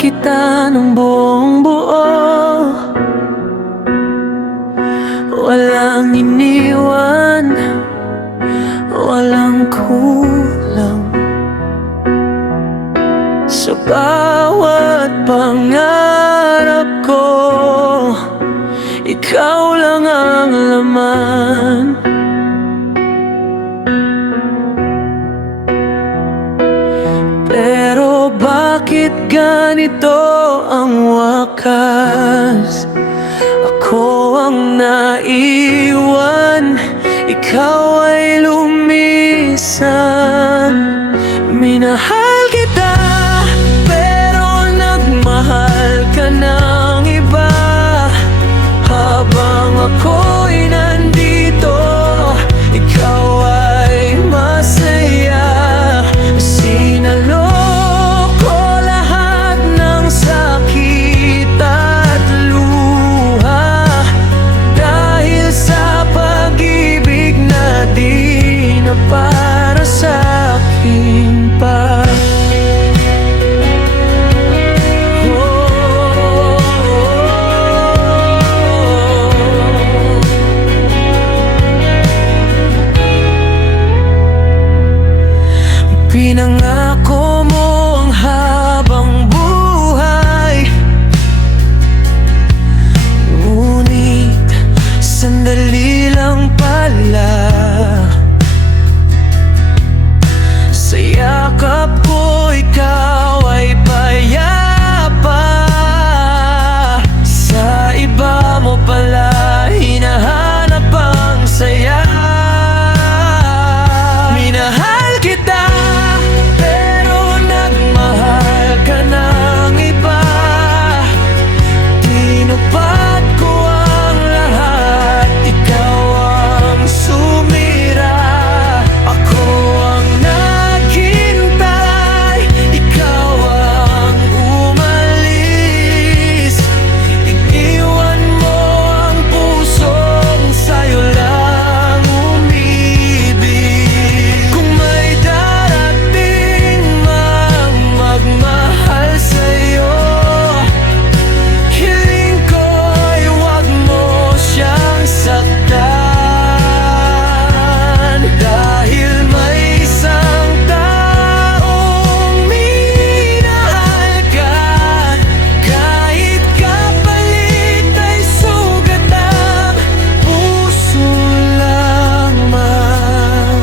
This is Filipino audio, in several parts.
kita ng buong buo, walang iniwan, walang kulang. Sa bawat pangarap ko, ikaw lang ang laman. Pero bakit ganito ang wakas? Ako ang naiwan, ikaw ay lumisan. Minahal kita, pero nagmahal ka ng iba. Habang ako'y nandito, ikaw ay masaya. Sinaloko lahat ng sakit at luha, dahil sa pag-ibig na di na para sa akin pa. Pinangako mo ang habang buhay, ngunit sandali lang pala. Sa yakap ko ikaw ay payapa, sa iba mo pala hinahanap ang saya. Minahal kita, pero nagmahal ka ng iba. Tinupad ko ang lahat, ikaw ang sumira. Ako ang naghintay, ikaw ang umalis. Iniwan mo ang pusong sa'yo lang umibig. Kung may darating mang magmahal sa'yo, hiling ko'y huwag mo siyang saktan. Dahil may isang taong minahal ka, kahit kapalit ay sugat ang puso lamang.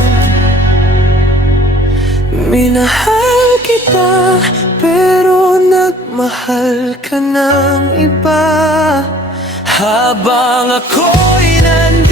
Minahal kita, pero nagmahal ka ng iba. Habang ako'y nandito,